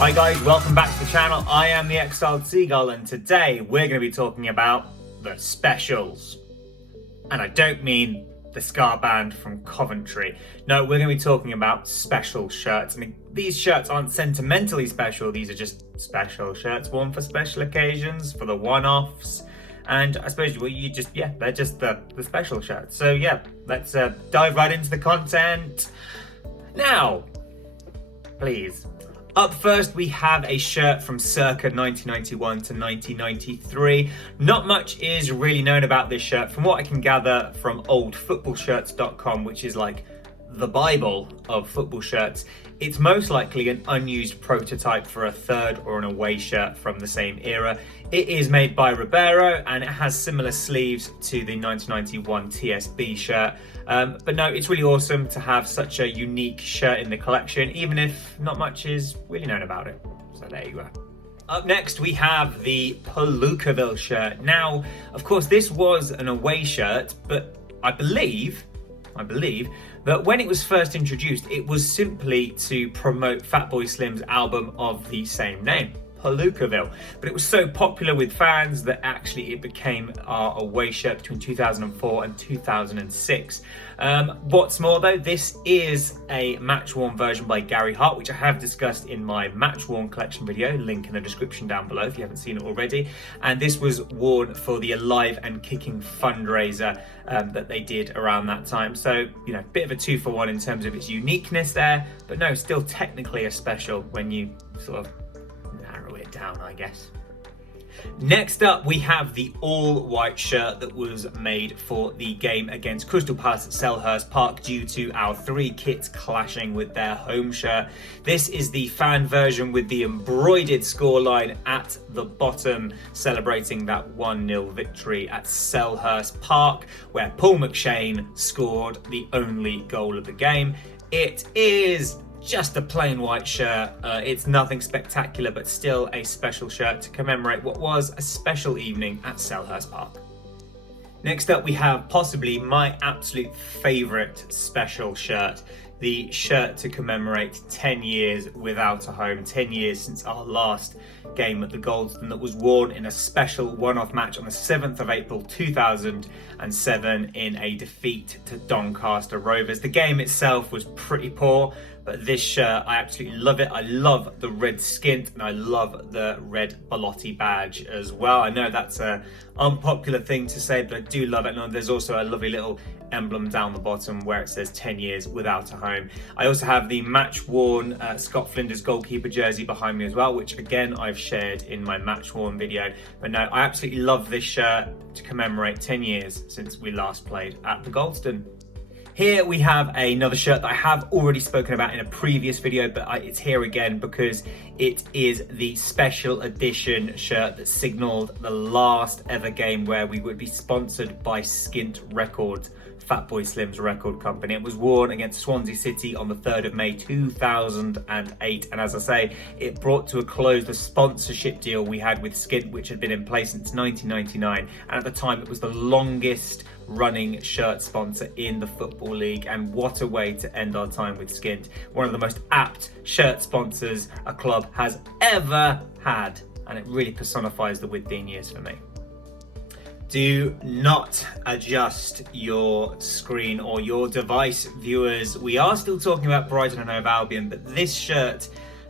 Hi guys, welcome back to the channel. I am the Exiled Seagull, and today we're going to be talking about the specials. And I don't mean the ska band from Coventry. No, we're going to be talking about special shirts. I mean, these shirts aren't sentimentally special, these are just special shirts worn for special occasions, for the one-offs. And I suppose they're just the special shirts. So yeah, let's dive right into the content. Now, please. Up first, we have a shirt from circa 1991 to 1993. Not much is really known about this shirt. From what I can gather from oldfootballshirts.com, which is like the Bible of football shirts, it's most likely an unused prototype for a third or an away shirt from the same era. It is made by Ribeiro and it has similar sleeves to the 1991 TSB shirt. But no, it's really awesome to have such a unique shirt in the collection, even if not much is really known about it. So there you go. Up next, we have the Palookaville shirt. Now, of course, this was an away shirt, but I believe that when it was first introduced, it was simply to promote Fatboy Slim's album of the same name, Palookaville. But it was so popular with fans that actually it became our away shirt between 2004 and 2006. What's more though, this is a match-worn version by Gary Hart, which I have discussed in my match-worn collection video, link in the description down below if you haven't seen it already. And this was worn for the Alive and Kicking fundraiser that they did around that time. So, you know, bit of a 2-for-1 in terms of its uniqueness there, but no, still technically a special when you sort of narrow it down, I guess. Next up, we have the all-white shirt that was made for the game against Crystal Palace at Selhurst Park due to our three kits clashing with their home shirt. This is the fan version with the embroidered scoreline at the bottom, celebrating that 1-0 victory at Selhurst Park, where Paul McShane scored the only goal of the game. It is just a plain white shirt. It's nothing spectacular, but still a special shirt to commemorate what was a special evening at Selhurst Park. Next up, we have possibly my absolute favourite special shirt, the shirt to commemorate 10 years without a home, 10 years since our last game at the Goldston, that was worn in a special one-off match on the 7th of April 2007 in a defeat to Doncaster Rovers. The game itself was pretty poor, but this shirt, I absolutely love it. I love the red skint and I love the red Belotti badge as well. I know that's an unpopular thing to say, but I do love it. And there's also a lovely little emblem down the bottom where it says 10 years without a home. I also have the match-worn Scott Flinders goalkeeper jersey behind me as well, which again I've shared in my match-worn video. But no, I absolutely love this shirt to commemorate 10 years since we last played at the Goldston. Here we have another shirt that I have already spoken about in a previous video, but it's here again because it is the special edition shirt that signalled the last ever game where we would be sponsored by Skint Records, Fatboy Slim's record company. It was worn against Swansea City on the 3rd of May 2008, and as I say, it brought to a close the sponsorship deal we had with Skint, which had been in place since 1999, and at the time it was the longest running shirt sponsor in the Football League. And what a way to end our time with Skint, one of the most apt shirt sponsors a club has ever had, and it really personifies the Withdean years for me. Do not adjust your screen or your device, viewers. We are still talking about Brighton and Hove Albion, but this shirt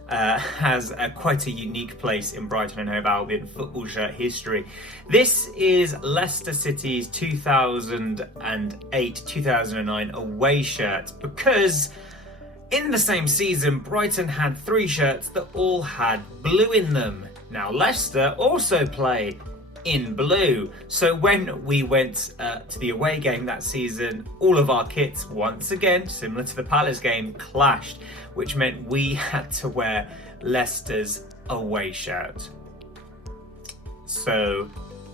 has quite a unique place in Brighton and Hove Albion football shirt history. This is Leicester City's 2008-2009 away shirt, because in the same season, Brighton had 3 shirts that all had blue in them. Now, Leicester also play in blue. So when we went to the away game that season, all of our kits, once again, similar to the Palace game, clashed, which meant we had to wear Leicester's away shirt. So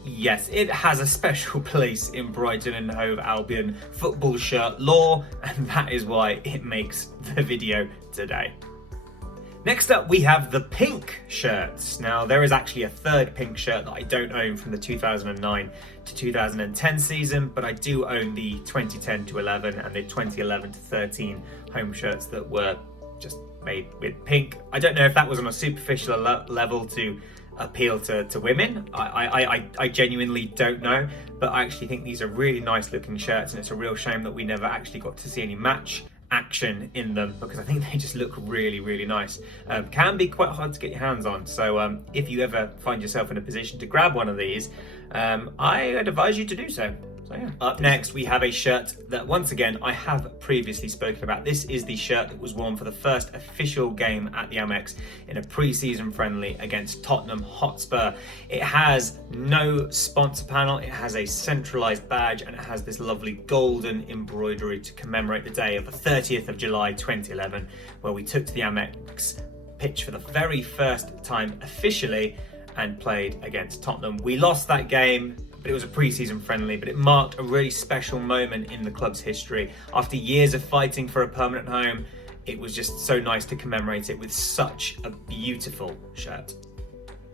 yes, it has a special place in Brighton and Hove Albion football shirt lore, and that is why it makes the video today. Next up, we have the pink shirts. Now, there is actually a third pink shirt that I don't own from the 2009 to 2010 season, but I do own the 2010 to 11 and the 2011 to 13 home shirts that were just made with pink. I don't know if that was on a superficial level to appeal to women. I genuinely don't know, but I actually think these are really nice looking shirts, and it's a real shame that we never actually got to see any match action in them, because I think they just look really nice. Can be quite hard to get your hands on, so if you ever find yourself in a position to grab one of these, I'd advise you to do so. So yeah. Up next, we have a shirt that, once again, I have previously spoken about. This is the shirt that was worn for the first official game at the Amex in a pre-season friendly against Tottenham Hotspur. It has no sponsor panel, it has a centralised badge, and it has this lovely golden embroidery to commemorate the day of the 30th of July 2011, where we took to the Amex pitch for the very first time officially and played against Tottenham. We lost that game, but it was a pre-season friendly, but it marked a really special moment in the club's history. After years of fighting for a permanent home, it was just so nice to commemorate it with such a beautiful shirt.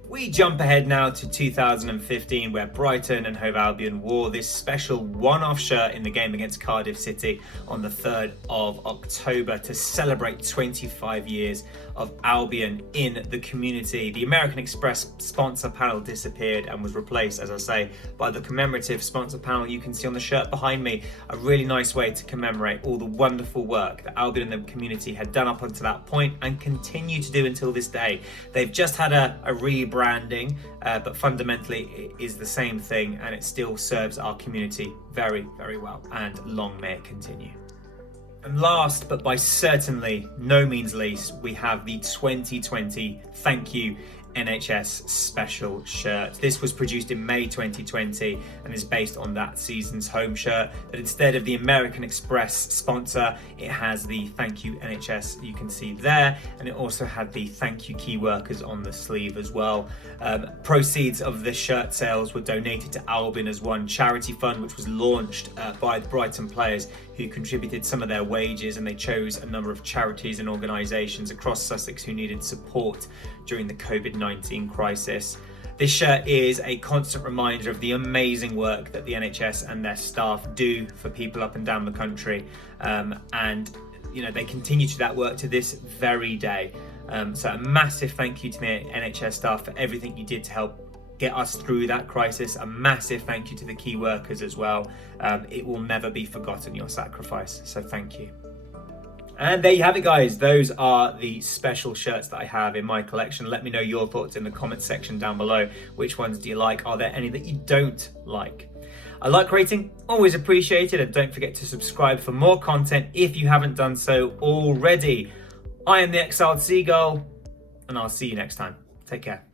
We jump ahead now to 2015, where Brighton and Hove Albion wore this special one-off shirt in the game against Cardiff City on the 3rd of October to celebrate 25 years of Albion in the community. The American Express sponsor panel disappeared and was replaced, as I say, by the commemorative sponsor panel you can see on the shirt behind me. A really nice way to commemorate all the wonderful work that Albion and the community had done up until that point and continue to do until this day. They've just had a rebranding, but fundamentally it is the same thing, and it still serves our community very well, and long may it continue. And last, but by certainly no means least, we have the 2020 Thank You NHS special shirt. This was produced in May 2020 and is based on that season's home shirt, but instead of the American Express sponsor, it has the Thank You NHS you can see there, and it also had the Thank You Key Workers on the sleeve as well. Proceeds of the shirt sales were donated to Albion as One charity fund, which was launched by the Brighton players, who contributed some of their wages, and they chose a number of charities and organisations across Sussex who needed support during the COVID-19 crisis. This shirt is a constant reminder of the amazing work that the NHS and their staff do for people up and down the country, and you know, they continue to that work to this very day. So a massive thank you to the NHS staff for everything you did to help get us through that crisis. A massive thank you to the key workers as well. It will never be forgotten, your sacrifice, so thank you. And there you have it, guys. Those are the special shirts that I have in my collection. Let me know your thoughts in the comments section down below. Which ones do you like? Are there any that you don't like? A like rating, always appreciated, and don't forget to subscribe for more content if you haven't done so already. I am the Exiled Seagull, and I'll see you next time. Take care.